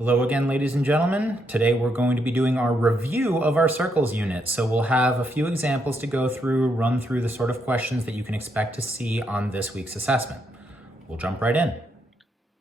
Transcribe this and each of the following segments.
Hello again, ladies and gentlemen. Today we're going to be doing our review of our circles unit. So we'll have a few examples to go through, run through the sort of questions that you can expect to see on this week's assessment. We'll jump right in.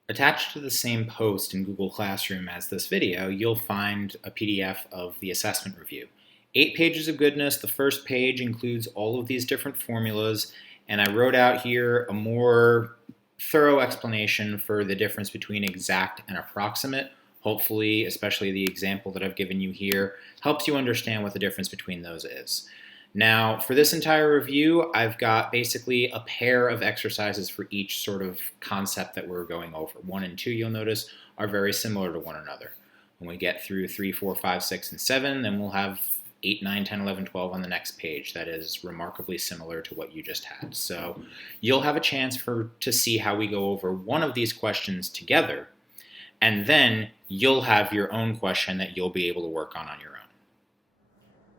Attached to the same post in Google Classroom as this video, you'll find a PDF of the assessment review. 8 pages of goodness. The first page includes all of these different formulas, and I wrote out here a more thorough explanation for the difference between exact and approximate. Hopefully, especially the example that I've given you here, helps you understand what the difference between those is. Now, for this entire review, I've got basically a pair of exercises for each sort of concept that we're going over. 1 and 2, you'll notice, are very similar to one another. When we get through 3, 4, 5, 6, and 7, then we'll have 8, 9, 10, 11, 12 on the next page. That is remarkably similar to what you just had. So you'll have a chance to see how we go over one of these questions together, and then you'll have your own question that you'll be able to work on your own.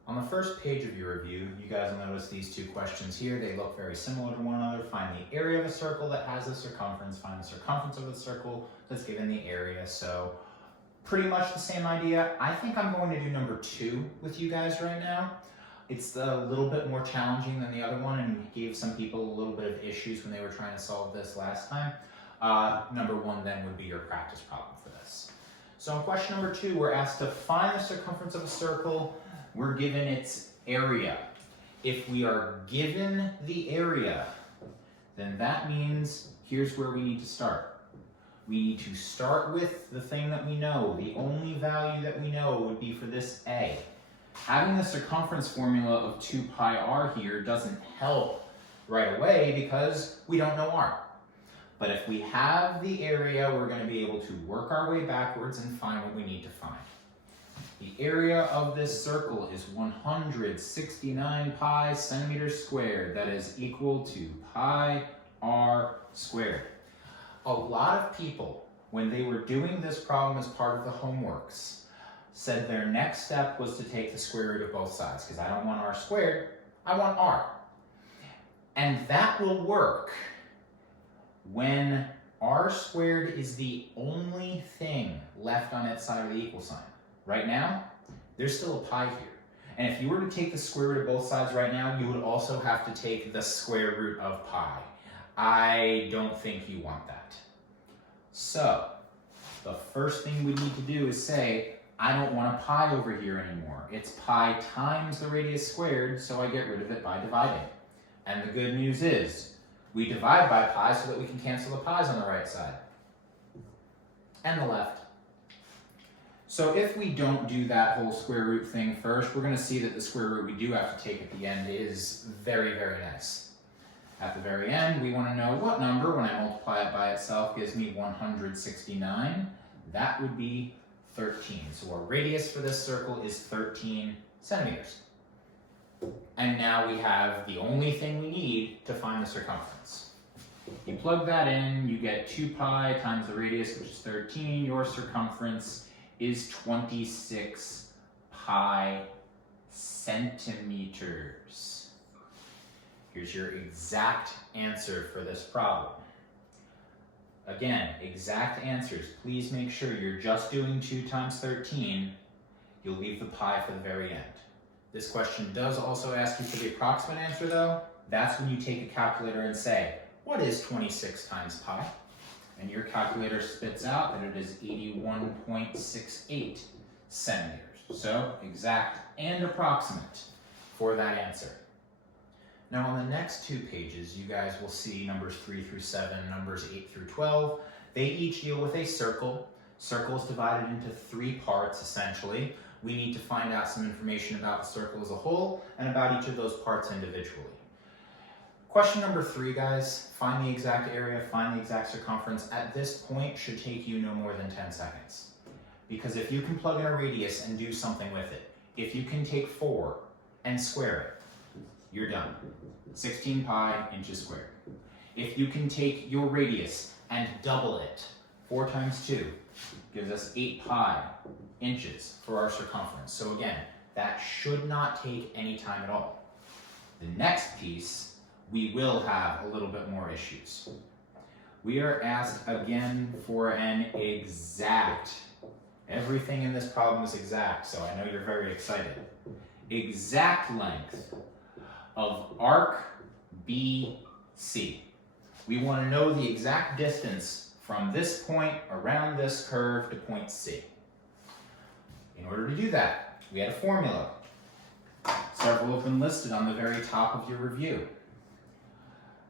On the first page of your review, you guys will notice these 2 questions here. They look very similar to one another. Find the area of a circle that has a circumference. Find the circumference of the circle that's given the area. So pretty much the same idea. I think I'm going to do number 2 with you guys right now. It's a little bit more challenging than the other one and gave some people a little bit of issues when they were trying to solve this last time. Number 1 then would be your practice problem for this. So in question number 2, we're asked to find the circumference of a circle. We're given its area. If we are given the area, then that means here's where we need to start. We need to start with the thing that we know. The only value that we know would be for this A. Having the circumference formula of 2 pi r here doesn't help right away because we don't know r. But if we have the area, we're going to be able to work our way backwards and find what we need to find. The area of this circle is 169 pi centimeters squared. That is equal to pi r squared. A lot of people, when they were doing this problem as part of the homeworks, said their next step was to take the square root of both sides, because I don't want r squared, I want r. And that will work when r squared is the only thing left on its side of the equal sign. Right now, there's still a pi here. And if you were to take the square root of both sides right now, you would also have to take the square root of pi. I don't think you want that. So, the first thing we need to do is say, I don't want a pi over here anymore. It's pi times the radius squared, so I get rid of it by dividing. And the good news is, we divide by pi so that we can cancel the pi's on the right side and the left. So if we don't do that whole square root thing first, we're going to see that the square root we do have to take at the end is very, very nice. At the very end, we want to know what number, when I multiply it by itself, gives me 169. That would be 13. So our radius for this circle is 13 centimeters. And now we have the only thing we need to find the circumference. You plug that in, you get 2 pi times the radius, which is 13. Your circumference is 26 pi centimeters. Here's your exact answer for this problem. Again, exact answers. Please make sure you're just doing 2 times 13. You'll leave the pi for the very end. This question does also ask you for the approximate answer though. That's when you take a calculator and say, what is 26 times pi? And your calculator spits out that it is 81.68 centimeters. So exact and approximate for that answer. Now on the next 2 pages, you guys will see numbers 3 through 7, numbers 8 through 12. They each deal with a circle. Circle is divided into 3 parts essentially. We need to find out some information about the circle as a whole and about each of those parts individually. Question number 3, guys, find the exact area, find the exact circumference. At this point, should take you no more than 10 seconds. Because if you can plug in a radius and do something with it, if you can take 4 and square it, you're done. 16 pi inches squared. If you can take your radius and double it, 4 times 2 gives us 8 pi inches for our circumference. So again, that should not take any time at all. The next piece, we will have a little bit more issues. We are asked again for an exact Everything in this problem is exact, so I know you're very excited. Exact length of arc BC. We want to know the exact distance from this point around this curve to point C. In order to do that, we had a formula. Several have been listed on the very top of your review.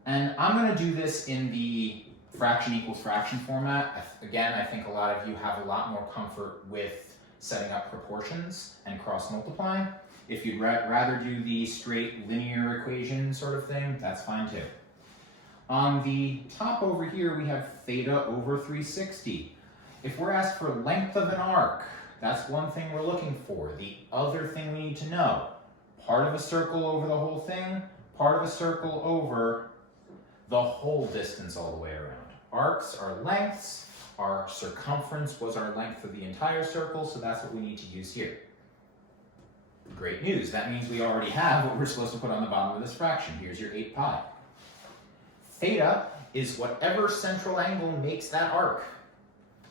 And I'm going to do this in the fraction equals fraction format. Again, I think a lot of you have a lot more comfort with setting up proportions and cross multiplying. If you'd rather do the straight linear equation sort of thing, that's fine too. On the top over here, we have theta over 360. If we're asked for length of an arc, that's one thing we're looking for. The other thing we need to know, part of a circle over the whole thing, part of a circle over the whole distance all the way around. Arcs are lengths, our circumference was our length of the entire circle, so that's what we need to use here. Great news, that means we already have what we're supposed to put on the bottom of this fraction. Here's your 8 pi. Theta is whatever central angle makes that arc.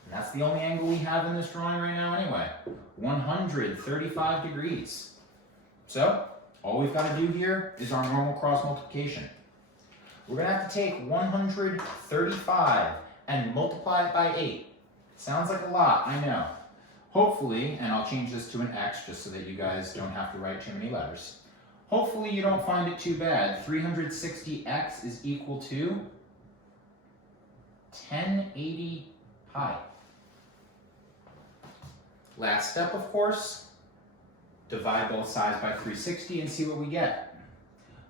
And that's the only angle we have in this drawing right now anyway. 135 degrees. So, all we've got to do here is our normal cross multiplication. We're going to have to take 135 and multiply it by 8. Sounds like a lot, I know. Hopefully, and I'll change this to an x just so that you guys don't have to write too many letters. Hopefully you don't find it too bad. 360x is equal to 1080 pi. Last step, of course, divide both sides by 360 and see what we get.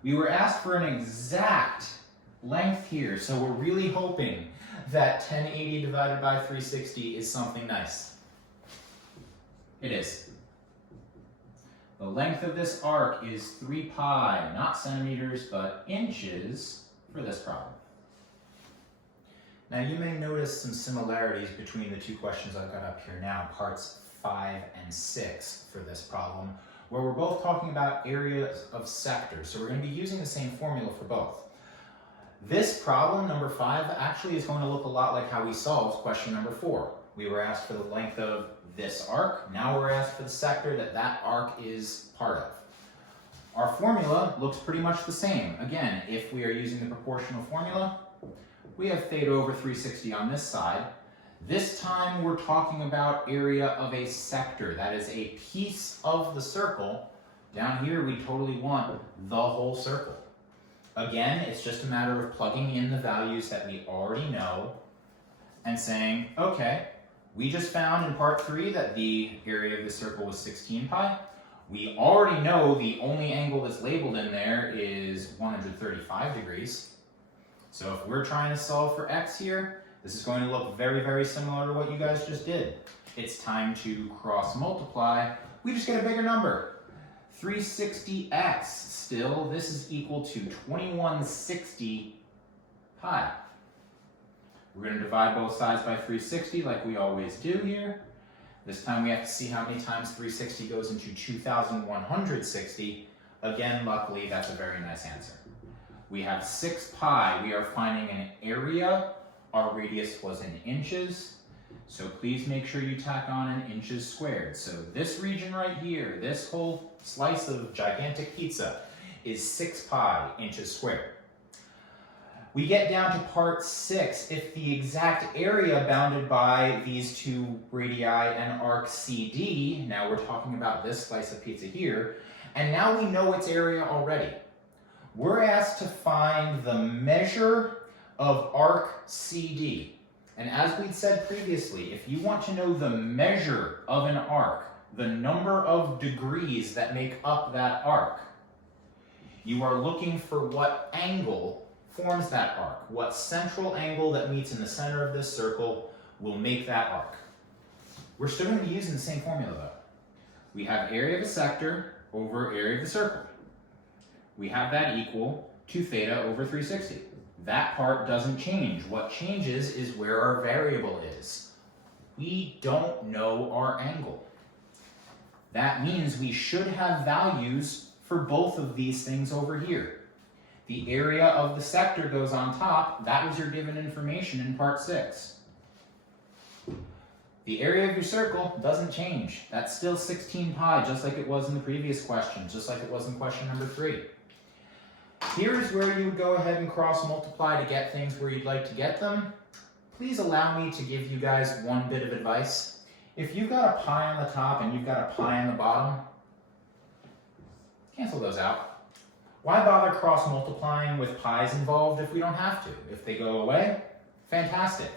We were asked for an exact length here, so we're really hoping that 1080 divided by 360 is something nice. It is. The length of this arc is 3 pi, not centimeters, but inches for this problem. Now you may notice some similarities between the two questions I've got up here now, parts 5 and 6 for this problem, where we're both talking about areas of sectors. So we're going to be using the same formula for both. This problem, number 5, actually is going to look a lot like how we solved question number 4. We were asked for the length of this arc. Now we're asked for the sector that that arc is part of. Our formula looks pretty much the same. Again, if we are using the proportional formula, we have theta over 360 on this side. This time we're talking about area of a sector. That is a piece of the circle. Down here we totally want the whole circle. Again, it's just a matter of plugging in the values that we already know and saying, okay, we just found in part 3 that the area of the circle was 16 pi. We already know the only angle that's labeled in there is 135 degrees. So if we're trying to solve for x here, this is going to look very, very similar to what you guys just did. It's time to cross multiply. We just get a bigger number. 360x, still, this is equal to 2160 pi. We're going to divide both sides by 360 like we always do here. This time we have to see how many times 360 goes into 2160. Again, luckily, that's a very nice answer. We have 6 pi. We are finding an area. Our radius was in inches. So please make sure you tack on an inches squared. So this region right here, this whole slice of gigantic pizza is 6 pi inches squared. We get down to part 6. If the exact area bounded by these two radii and arc CD, now we're talking about this slice of pizza here, and now we know its area already. We're asked to find the measure of arc CD. And as we'd said previously, if you want to know the measure of an arc, the number of degrees that make up that arc, you are looking for what angle forms that arc. What central angle that meets in the center of this circle will make that arc. We're still going to be using the same formula though. We have area of a sector over area of the circle. We have that equal to theta over 360. That part doesn't change. What changes is where our variable is. We don't know our angle. That means we should have values for both of these things over here. The area of the sector goes on top. That was your given information in part 6. The area of your circle doesn't change. That's still 16 pi, just like it was in the previous question, just like it was in question number 3. Here's where you would go ahead and cross multiply to get things where you'd like to get them. Please allow me to give you guys one bit of advice. If you've got a pi on the top and you've got a pi on the bottom, cancel those out. Why bother cross multiplying with pi's involved if we don't have to? If they go away, fantastic.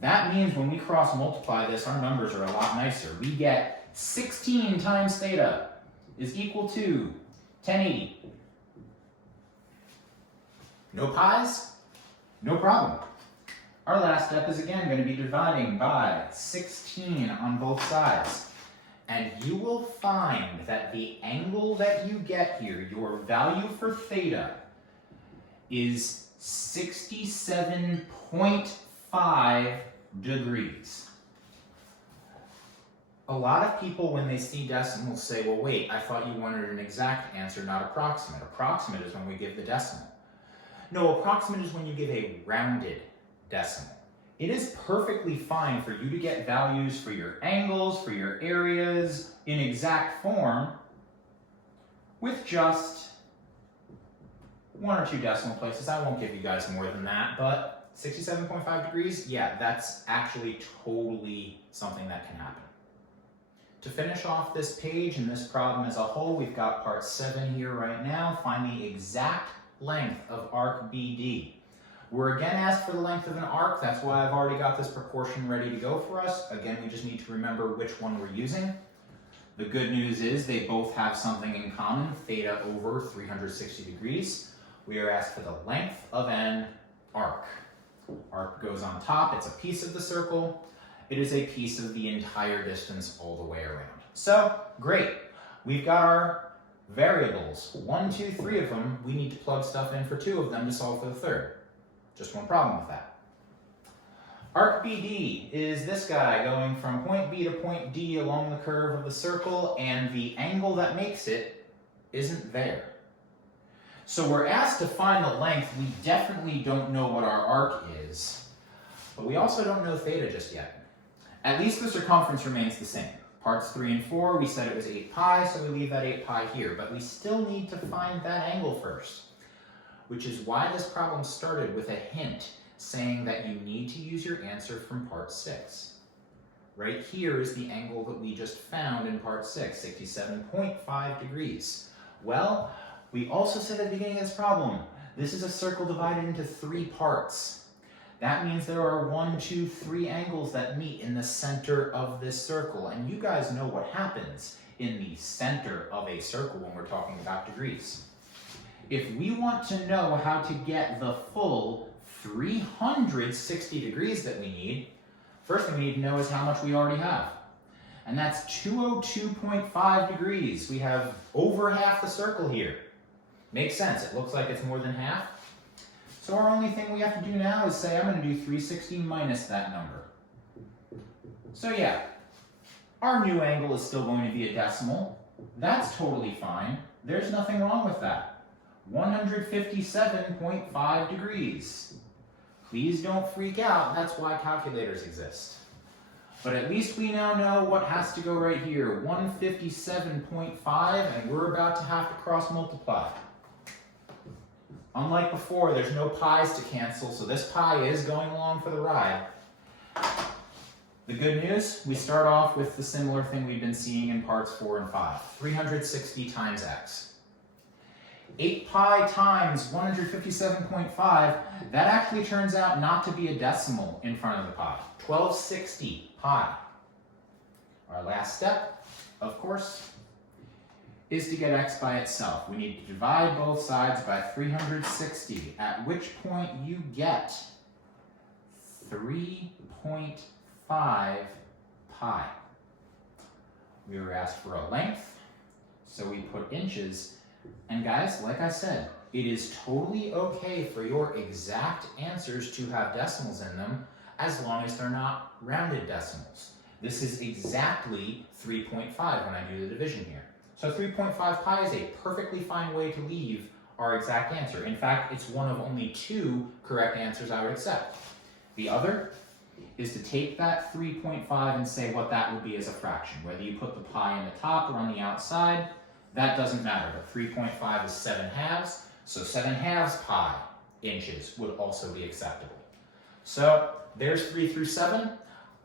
That means when we cross multiply this, our numbers are a lot nicer. We get 16 times theta is equal to 1080. No pi's? No problem. Our last step is again going to be dividing by 16 on both sides. And you will find that the angle that you get here, your value for theta, is 67.5 degrees. A lot of people, when they see decimals, say, well, wait, I thought you wanted an exact answer, not approximate. Approximate is when we give the decimal. No, approximate is when you give a rounded decimal. It is perfectly fine for you to get values for your angles, for your areas in exact form with just 1 or 2 decimal places. I won't give you guys more than that, but 67.5 degrees, yeah, that's actually totally something that can happen. To finish off this page and this problem as a whole, we've got part 7 here right now. Find the exact length of arc BD. We're again asked for the length of an arc. That's why I've already got this proportion ready to go for us. Again, we just need to remember which one we're using. The good news is they both have something in common, theta over 360 degrees. We are asked for the length of an arc. Arc goes on top. It's a piece of the circle. It is a piece of the entire distance all the way around. So, great. We've got our variables. 1, 2, 3 of them. We need to plug stuff in for 2 of them to solve for the third. Just one problem with that. Arc BD is this guy going from point B to point D along the curve of the circle, and the angle that makes it isn't there. So we're asked to find the length. We definitely don't know what our arc is, but we also don't know theta just yet. At least the circumference remains the same. Parts 3 and 4, we said it was 8 pi, so we leave that 8 pi here, but we still need to find that angle first, which is why this problem started with a hint saying that you need to use your answer from part 6. Right here is the angle that we just found in part 6, 67.5 degrees. Well, we also said at the beginning of this problem, this is a circle divided into 3 parts. That means there are 1, 2, 3 angles that meet in the center of this circle. And you guys know what happens in the center of a circle when we're talking about degrees. If we want to know how to get the full 360 degrees that we need, first thing we need to know is how much we already have. And that's 202.5 degrees. We have over half the circle here. Makes sense. It looks like it's more than half. So our only thing we have to do now is say I'm going to do 360 minus that number. So yeah, our new angle is still going to be a decimal. That's totally fine. There's nothing wrong with that. 157.5 degrees. Please don't freak out. That's why calculators exist. But at least we now know what has to go right here. 157.5, and we're about to have to cross multiply. Unlike before, there's no pi's to cancel, so this pi is going along for the ride. The good news, we start off with the similar thing we've been seeing in parts 4 and 5. 360 times x. 8 pi times 157.5, that actually turns out not to be a decimal in front of the pi. 1260 pi. Our last step, of course, is to get x by itself. We need to divide both sides by 360, at which point you get 3.5 pi. We were asked for a length, so we put inches. And guys, like I said, it is totally okay for your exact answers to have decimals in them as long as they're not rounded decimals. This is exactly 3.5 when I do the division here. So 3.5 pi is a perfectly fine way to leave our exact answer. In fact, it's one of only 2 correct answers I would accept. The other is to take that 3.5 and say what that would be as a fraction. Whether you put the pi in the top or on the outside, that doesn't matter. But 3.5 is 7/2, so 7/2 pi inches would also be acceptable. So there's 3 through 7.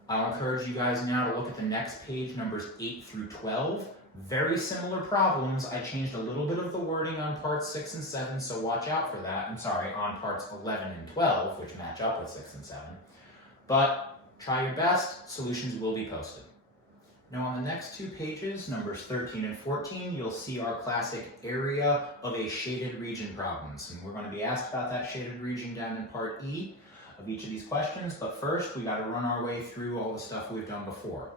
I'll encourage you guys now to look at the next page, numbers 8 through 12. Very similar problems. I changed a little bit of the wording on parts 6 and 7, so watch out for that. I'm sorry, on parts 11 and 12, which match up with 6 and 7. But try your best, solutions will be posted. Now on the next 2 pages, numbers 13 and 14, you'll see our classic area of a shaded region problems. And we're going to be asked about that shaded region down in part E of each of these questions. But first, we got to run our way through all the stuff we've done before.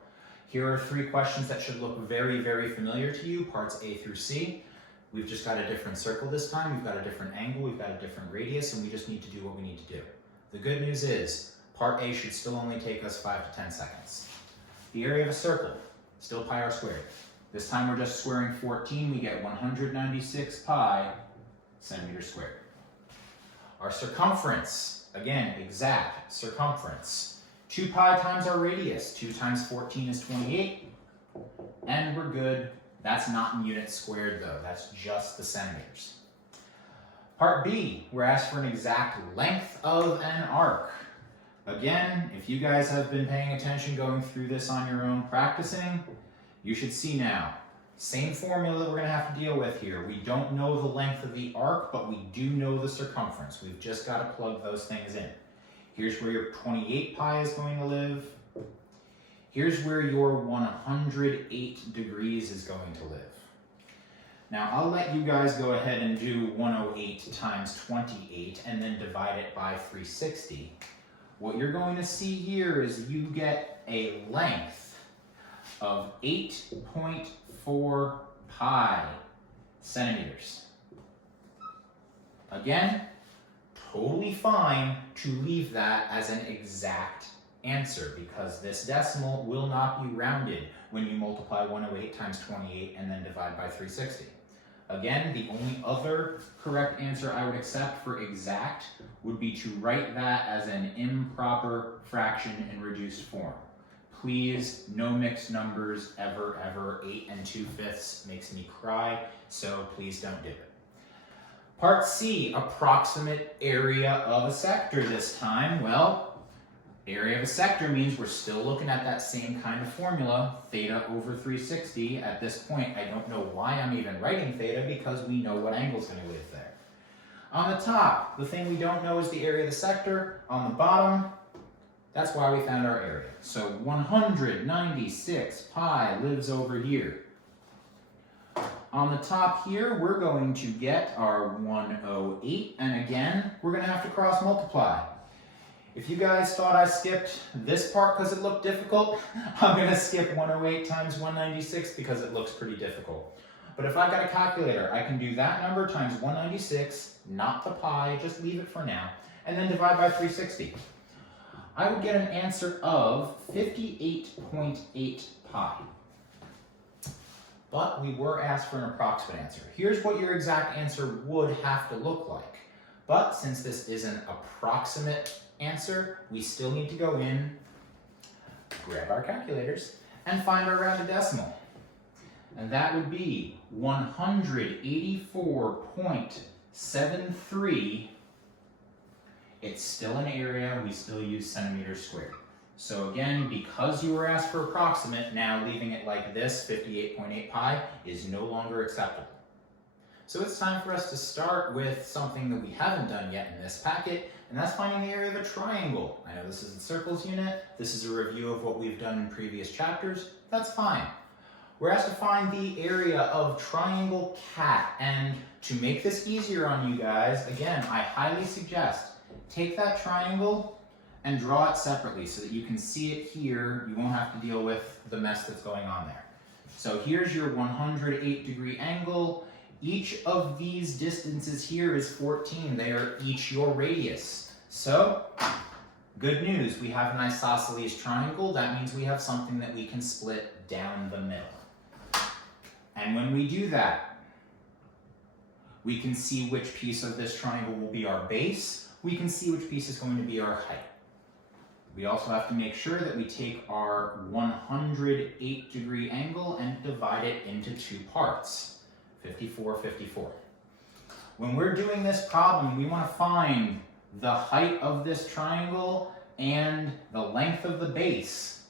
Here are 3 questions that should look very, very familiar to you, parts A through C. We've just got a different circle this time. We've got a different angle. We've got a different radius, and we just need to do what we need to do. The good news is, part A should still only take us 5 to 10 seconds. The area of a circle, still pi r squared. This time we're just squaring 14, we get 196 pi centimeters squared. Our circumference, again, exact circumference. 2 pi times our radius, 2 times 14 is 28, and we're good. That's not in units squared though, that's just the centimeters. Part B, we're asked for an exact length of an arc. Again, if you guys have been paying attention going through this on your own practicing, you should see now. Same formula that we're going to have to deal with here. We don't know the length of the arc, but we do know the circumference. We've just got to plug those things in. Here's where your 28 pi is going to live. Here's where your 108 degrees is going to live. Now, I'll let you guys go ahead and do 108 times 28 and then divide it by 360. What you're going to see here is you get a length of 8.4 pi centimeters. Again, totally fine to leave that as an exact answer because this decimal will not be rounded when you multiply 108 times 28 and then divide by 360. Again, the only other correct answer I would accept for exact would be to write that as an improper fraction in reduced form. Please, no mixed numbers ever, ever. 8 2/5 makes me cry, so please don't do it. Part C, approximate area of a sector this time. Well, area of a sector means we're still looking at that same kind of formula, theta over 360. At this point, I don't know why I'm even writing theta because we know what angle is going to live there. On the top, the thing we don't know is the area of the sector. On the bottom, that's why we found our area. So 196 pi lives over here. On the top here, we're going to get our 108, and again, we're going to have to cross multiply. If you guys thought I skipped this part because it looked difficult, I'm going to skip 108 times 196 because it looks pretty difficult. But if I've got a calculator, I can do that number times 196, not the pi, just leave it for now, and then divide by 360. I would get an answer of 58.8 pi. But we were asked for an approximate answer. Here's what your exact answer would have to look like. But since this is an approximate answer, we still need to go in, grab our calculators, and find our rounded decimal. And that would be 184.73. It's still an area, we still use centimeters squared. So again, because you were asked for approximate, now leaving it like this, 58.8 pi, is no longer acceptable. So it's time for us to start with something that we haven't done yet in this packet, and that's finding the area of a triangle. I know this is the circles unit, this is a review of what we've done in previous chapters, that's fine. We're asked to find the area of triangle cat, and to make this easier on you guys, again, I highly suggest take that triangle and draw it separately so that you can see it here. You won't have to deal with the mess that's going on there. So here's your 108 degree angle. Each of these distances here is 14. They are each your radius. So, good news, we have an isosceles triangle. That means we have something that we can split down the middle. And when we do that, we can see which piece of this triangle will be our base. We can see which piece is going to be our height. We also have to make sure that we take our 108-degree angle and divide it into two parts, 54, 54. When we're doing this problem, we want to find the height of this triangle and the length of the base.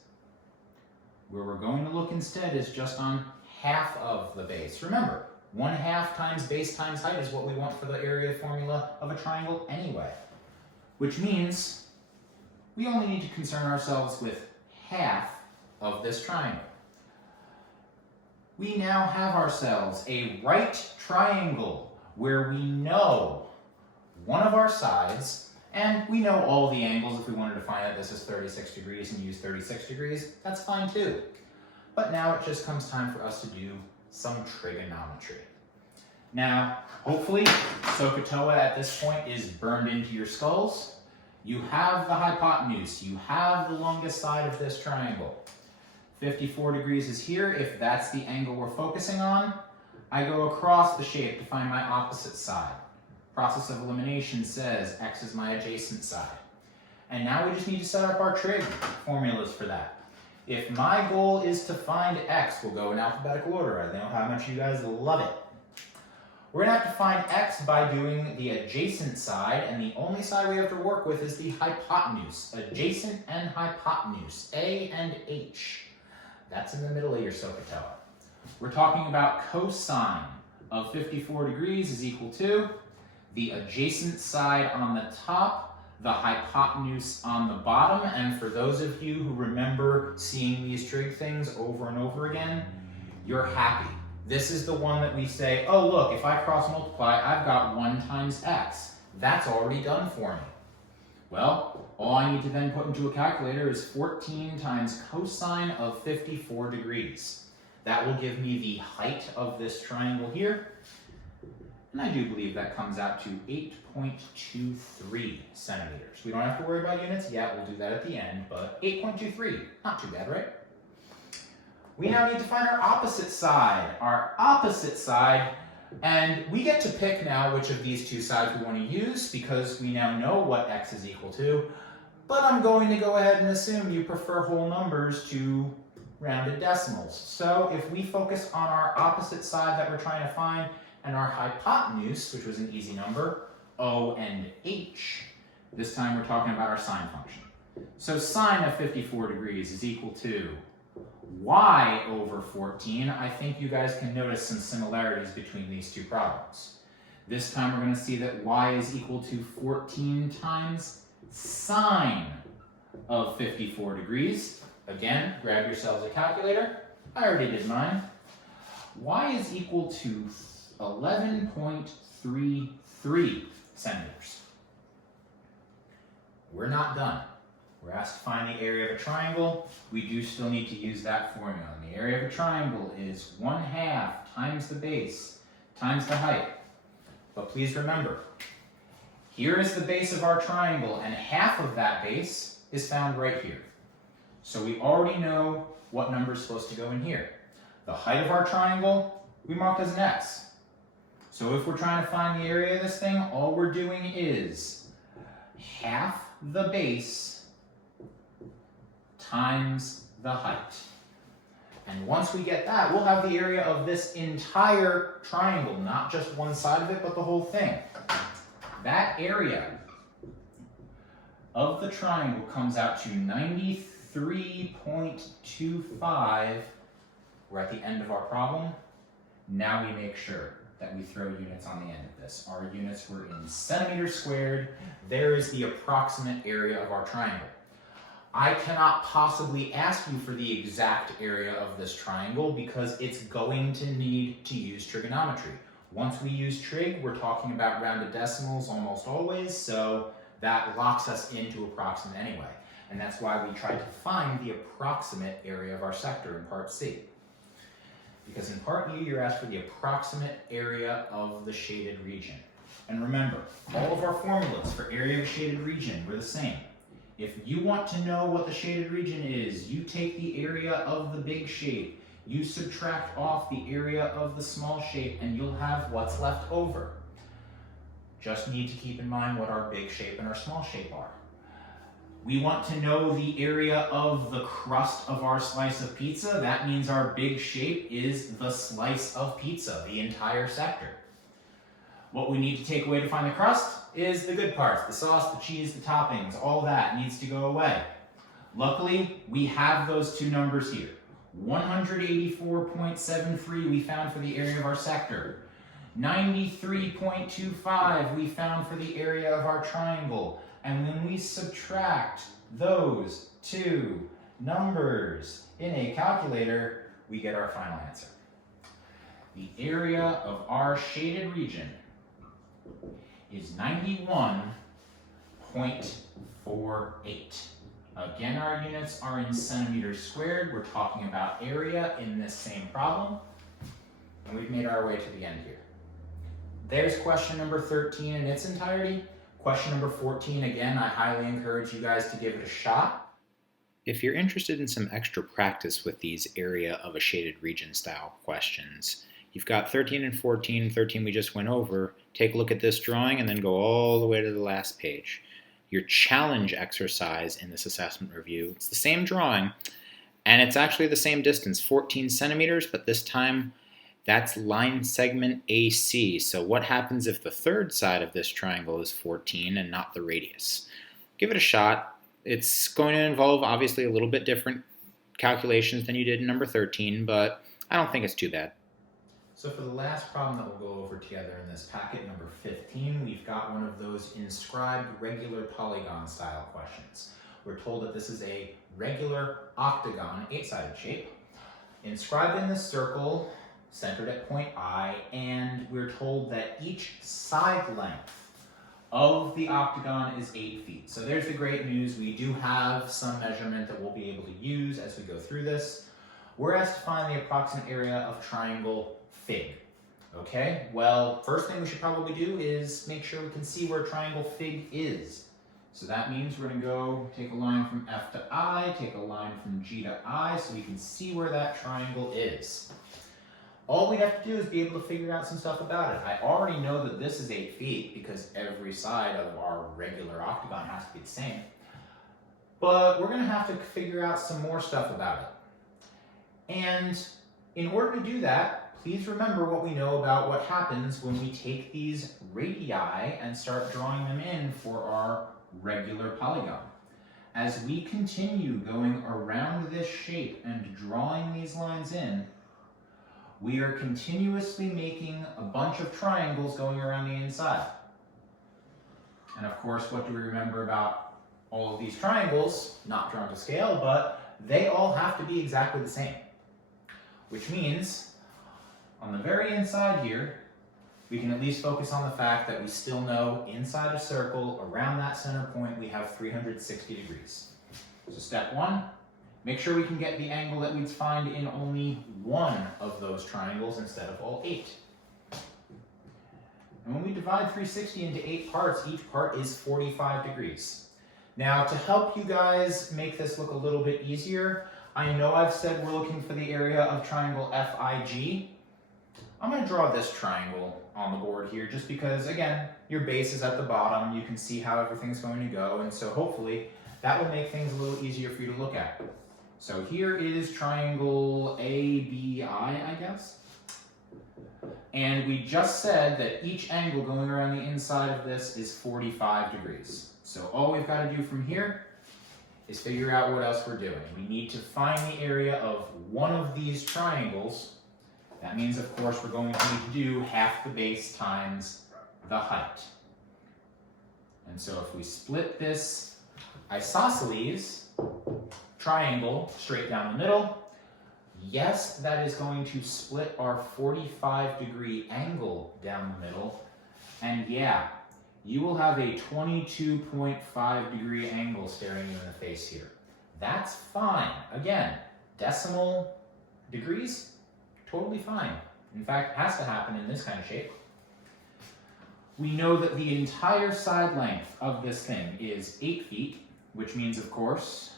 Where we're going to look instead is just on half of the base. Remember, 1/2 times base times height is what we want for the area formula of a triangle anyway, which means we only need to concern ourselves with half of this triangle. We now have ourselves a right triangle where we know one of our sides, and we know all the angles. If we wanted to find that this is 36 degrees and use 36 degrees, that's fine too. But now it just comes time for us to do some trigonometry. Now, hopefully, SOHCAHTOA at this point is burned into your skulls. You have the hypotenuse, you have the longest side of this triangle. 54 degrees is here. If that's the angle we're focusing on, I go across the shape to find my opposite side. Process of elimination says x is my adjacent side. And now we just need to set up our trig formulas for that. If my goal is to find x, we'll go in alphabetical order. I know how much you guys love it. We're going to have to find x by doing the adjacent side, and the only side we have to work with is the hypotenuse. Adjacent and hypotenuse, A and H. That's in the middle of your SOHCAHTOA. We're talking about cosine of 54 degrees is equal to the adjacent side on the top, the hypotenuse on the bottom, and for those of you who remember seeing these trig things over and over again, you're happy. This is the one that we say, oh look, if I cross multiply, I've got 1 times x. That's already done for me. Well, all I need to then put into a calculator is 14 times cosine of 54 degrees. That will give me the height of this triangle here. And I do believe that comes out to 8.23 centimeters. We don't have to worry about units yet, we'll do that at the end, but 8.23, not too bad, right? We now need to find our opposite side. And we get to pick now which of these two sides we want to use because we now know what x is equal to. But I'm going to go ahead and assume you prefer whole numbers to rounded decimals. So if we focus on our opposite side that we're trying to find and our hypotenuse, which was an easy number, O and H, this time we're talking about our sine function. So sine of 54 degrees is equal to y over 14. I think you guys can notice some similarities between these two problems. This time we're going to see that y is equal to 14 times sine of 54 degrees. Again, grab yourselves a calculator. I already did mine. Y is equal to 11.33 centimeters. We're not done. We're asked to find the area of a triangle. We do still need to use that formula. And the area of a triangle is 1/2 times the base times the height. But please remember, here is the base of our triangle, and half of that base is found right here. So we already know what number is supposed to go in here. The height of our triangle, we marked as an x. So if we're trying to find the area of this thing, all we're doing is half the base times the height. And once we get that, we'll have the area of this entire triangle, not just one side of it, but the whole thing. That area of the triangle comes out to 93.25. We're at the end of our problem. Now we make sure that we throw units on the end of this. Our units were in centimeters squared. There is the approximate area of our triangle. I cannot possibly ask you for the exact area of this triangle because it's going to need to use trigonometry. Once we use trig, we're talking about rounded decimals almost always, so that locks us into approximate anyway. And that's why we tried to find the approximate area of our sector in part C. Because in part U, you're asked for the approximate area of the shaded region. And remember, all of our formulas for area of a shaded region were the same. If you want to know what the shaded region is, you take the area of the big shape, you subtract off the area of the small shape, and you'll have what's left over. Just need to keep in mind what our big shape and our small shape are. We want to know the area of the crust of our slice of pizza. That means our big shape is the slice of pizza, the entire sector. What we need to take away to find the crust is the good parts, the sauce, the cheese, the toppings, all that needs to go away. Luckily, we have those two numbers here. 184.73 we found for the area of our sector. 93.25 we found for the area of our triangle. And when we subtract those two numbers in a calculator, we get our final answer. The area of our shaded region is 91.48. Again, our units are in centimeters squared. We're talking about area in this same problem. And we've made our way to the end here. There's question number 13 in its entirety. Question number 14, again, I highly encourage you guys to give it a shot. If you're interested in some extra practice with these area of a shaded region style questions, you've got 13 and 14, 13 we just went over. Take a look at this drawing and then go all the way to the last page. Your challenge exercise in this assessment review, it's the same drawing, and it's actually the same distance, 14 centimeters, but this time that's line segment AC. So what happens if the third side of this triangle is 14 and not the radius? Give it a shot. It's going to involve obviously a little bit different calculations than you did in number 13, but I don't think it's too bad. So for the last problem that we'll go over together in this packet, number 15, we've got one of those inscribed regular polygon style questions. We're told that this is a regular octagon, 8-sided shape, inscribed in this circle, centered at point I, and we're told that each side length of the octagon is 8 feet. So there's the great news. We do have some measurement that we'll be able to use as we go through this. We're asked to find the approximate area of triangle Fig. Okay, well, first thing we should probably do is make sure we can see where triangle Fig is. So that means we're going to go take a line from F to I, take a line from G to I, so we can see where that triangle is. All we have to do is be able to figure out some stuff about it. I already know that this is 8 feet because every side of our regular octagon has to be the same. But we're going to have to figure out some more stuff about it. And in order to do that, please remember what we know about what happens when we take these radii and start drawing them in for our regular polygon. As we continue going around this shape and drawing these lines in, we are continuously making a bunch of triangles going around the inside. And of course, what do we remember about all of these triangles? Not drawn to scale, but they all have to be exactly the same. Which means, on the very inside here, we can at least focus on the fact that we still know inside a circle, around that center point, we have 360 degrees. So step one, make sure we can get the angle that we'd find in only one of those triangles instead of all 8. And when we divide 360 into 8 parts, each part is 45 degrees. Now, to help you guys make this look a little bit easier, I know I've said we're looking for the area of triangle FIG. I'm going to draw this triangle on the board here just because, again, your base is at the bottom. You can see how everything's going to go, and so hopefully that will make things a little easier for you to look at. So here is triangle ABI, I guess. And we just said that each angle going around the inside of this is 45 degrees. So all we've got to do from here is figure out what else we're doing. We need to find the area of one of these triangles. That means, of course, we're going to need to do half the base times the height. And so if we split this isosceles triangle straight down the middle, yes, that is going to split our 45-degree angle down the middle. And yeah, you will have a 22.5-degree angle staring you in the face here. That's fine. Again, decimal degrees, totally fine. In fact, has to happen in this kind of shape. We know that the entire side length of this thing is 8 feet, which means, of course,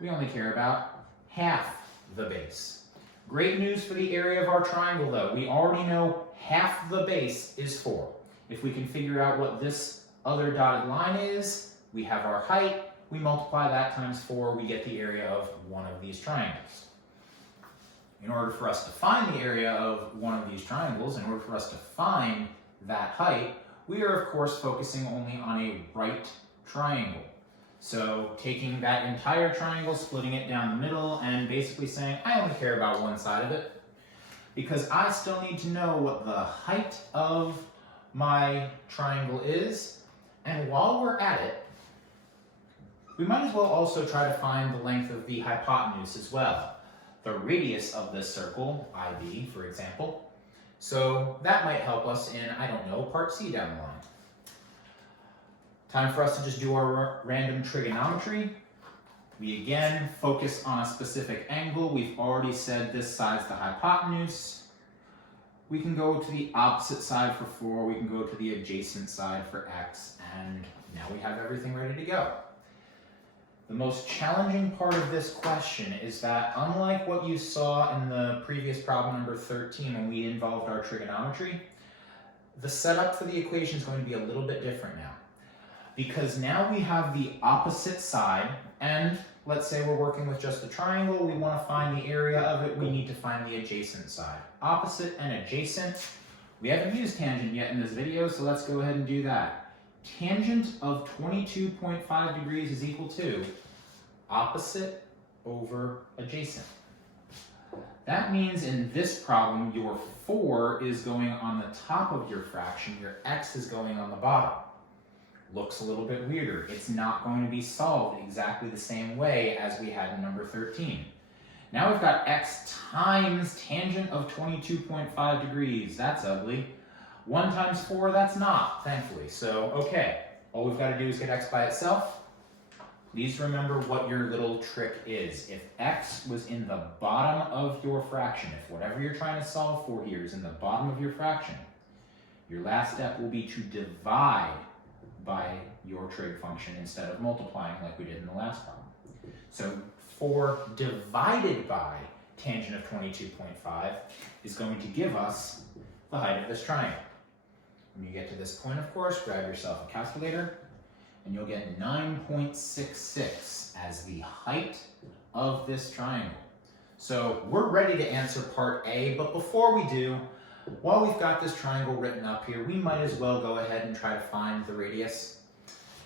we only care about half the base. Great news for the area of our triangle, though. We already know half the base is 4. If we can figure out what this other dotted line is, we have our height, we multiply that times 4, we get the area of one of these triangles. In order for us to find the area of one of these triangles, in order for us to find that height, we are of course focusing only on a right triangle. So taking that entire triangle, splitting it down the middle, and basically saying, I only care about one side of it, because I still need to know what the height of my triangle is. And while we're at it, we might as well also try to find the length of the hypotenuse as well. The radius of this circle, IB, for example. So that might help us in, I don't know, part C down the line. Time for us to just do our random trigonometry. We again focus on a specific angle. We've already said this side's the hypotenuse. We can go to the opposite side for 4. We can go to the adjacent side for x. And now we have everything ready to go. The most challenging part of this question is that, unlike what you saw in the previous problem number 13 when we involved our trigonometry, the setup for the equation is going to be a little bit different now. Because now we have the opposite side, and let's say we're working with just a triangle, we want to find the area of it, we need to find the adjacent side. Opposite and adjacent. We haven't used tangent yet in this video, so let's go ahead and do that. Tangent of 22.5 degrees is equal to opposite over adjacent. That means in this problem, your 4 is going on the top of your fraction, your x is going on the bottom. Looks a little bit weirder. It's not going to be solved exactly the same way as we had in number 13. Now we've got x times tangent of 22.5 degrees. That's ugly. 1 times 4, that's not, thankfully. So, okay, all we've got to do is get x by itself. Please remember what your little trick is. If x was in the bottom of your fraction, if whatever you're trying to solve for here is in the bottom of your fraction, your last step will be to divide by your trig function instead of multiplying like we did in the last problem. So 4 divided by tangent of 22.5 is going to give us the height of this triangle. When you get to this point, of course, grab yourself a calculator, and you'll get 9.66 as the height of this triangle. So we're ready to answer part A, but before we do, while we've got this triangle written up here, we might as well go ahead and try to find the radius.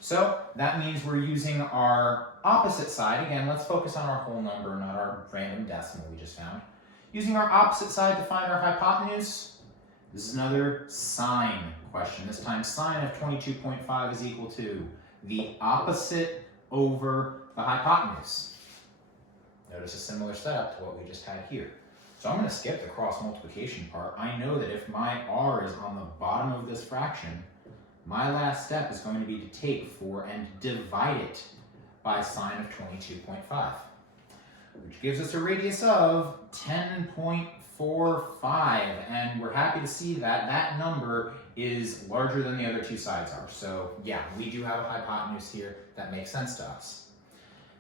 So that means we're using our opposite side. Again, let's focus on our whole number, not our random decimal we just found. Using our opposite side to find our hypotenuse. This is another sine question. This time sine of 22.5 is equal to the opposite over the hypotenuse. Notice a similar setup to what we just had here. So I'm going to skip the cross multiplication part. I know that if my r is on the bottom of this fraction, my last step is going to be to take 4 and divide it by sine of 22.5, which gives us a radius of 10.45, and we're happy to see that that number is larger than the other two sides are. So yeah, we do have a hypotenuse here. That makes sense to us.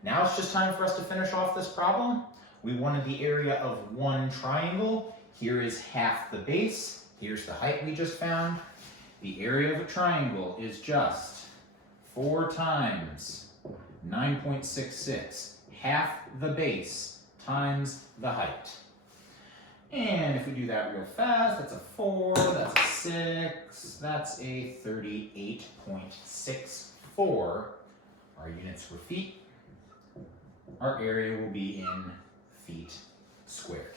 Now it's just time for us to finish off this problem. We wanted the area of one triangle. Here is half the base. Here's the height we just found. The area of a triangle is just 4 times 9.66, half the base times the height. And if we do that real fast, that's a 4, that's a 6, that's a 38.64. Our units were feet. Our area will be in feet squared.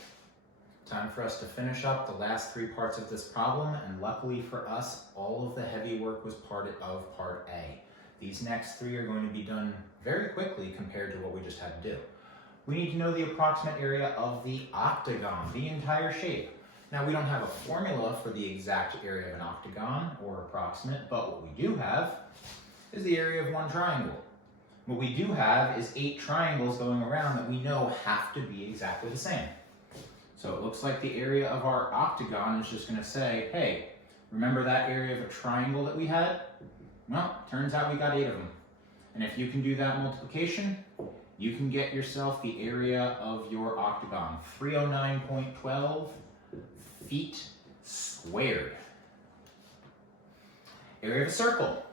Time for us to finish up the last 3 parts of this problem, and luckily for us, all of the heavy work was part of part A. These next 3 are going to be done very quickly compared to what we just had to do. We need to know the approximate area of the octagon, the entire shape. Now we don't have a formula for the exact area of an octagon, or approximate, but what we do have is the area of one triangle. What we do have is 8 triangles going around that we know have to be exactly the same. So it looks like the area of our octagon is just going to say, hey, remember that area of a triangle that we had? Well, turns out we got 8 of them. And if you can do that multiplication, you can get yourself the area of your octagon, 309.12 feet squared. Area of a circle.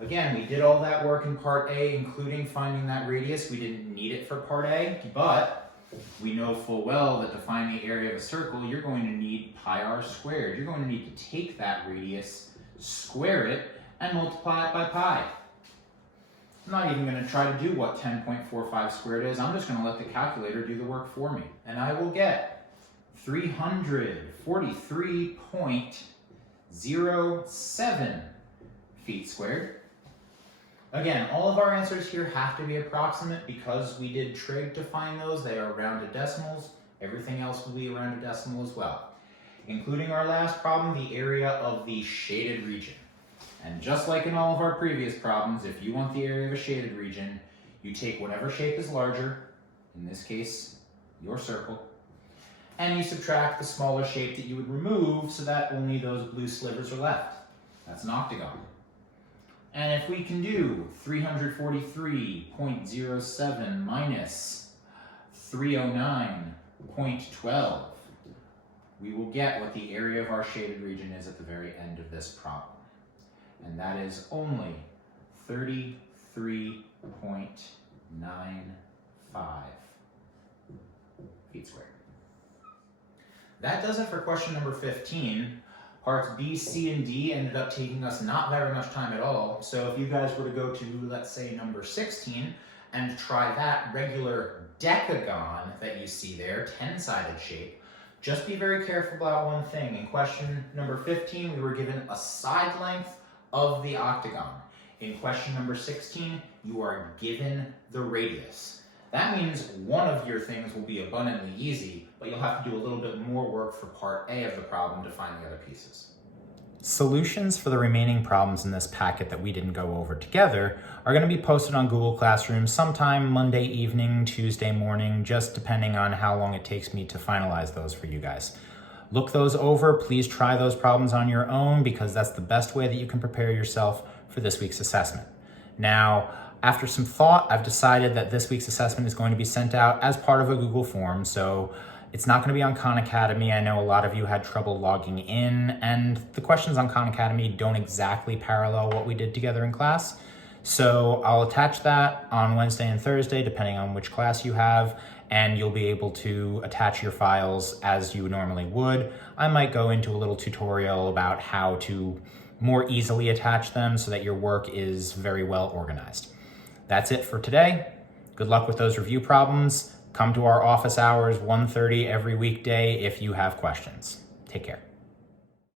Again, we did all that work in part A, including finding that radius. We didn't need it for part A, but we know full well that to find the area of a circle, you're going to need pi r squared. You're going to need to take that radius, square it, and multiply it by pi. I'm not even going to try to do what 10.45 squared is. I'm just going to let the calculator do the work for me. And I will get 343.07 feet squared. Again, all of our answers here have to be approximate because we did trig to find those. They are rounded decimals. Everything else will be a rounded decimal as well. Including our last problem, the area of the shaded region. And just like in all of our previous problems, if you want the area of a shaded region, you take whatever shape is larger, in this case, your circle, and you subtract the smaller shape that you would remove so that only those blue slivers are left. That's an octagon. And if we can do 343.07 minus 309.12, we will get what the area of our shaded region is at the very end of this problem. And that is only 33.95 feet squared. That does it for question number 15. Parts B, C, and D ended up taking us not very much time at all. So if you guys were to go to, let's say, number 16 and try that regular decagon that you see there, 10-sided shape, just be very careful about one thing. In question number 15, we were given a side length of the octagon. In question number 16, you are given the radius. That means one of your things will be abundantly easy, but you'll have to do a little bit more work for part A of the problem to find the other pieces. Solutions for the remaining problems in this packet that we didn't go over together are going to be posted on Google Classroom sometime Monday evening, Tuesday morning, just depending on how long it takes me to finalize those for you guys. Look those over. Please try those problems on your own because that's the best way that you can prepare yourself for this week's assessment. Now, after some thought, I've decided that this week's assessment is going to be sent out as part of a Google form, so it's not going to be on Khan Academy. I know a lot of you had trouble logging in, and the questions on Khan Academy don't exactly parallel what we did together in class. So I'll attach that on Wednesday and Thursday, depending on which class you have, and you'll be able to attach your files as you normally would. I might go into a little tutorial about how to more easily attach them so that your work is very well organized. That's it for today. Good luck with those review problems. Come to our office hours, 1:30 every weekday if you have questions. Take care.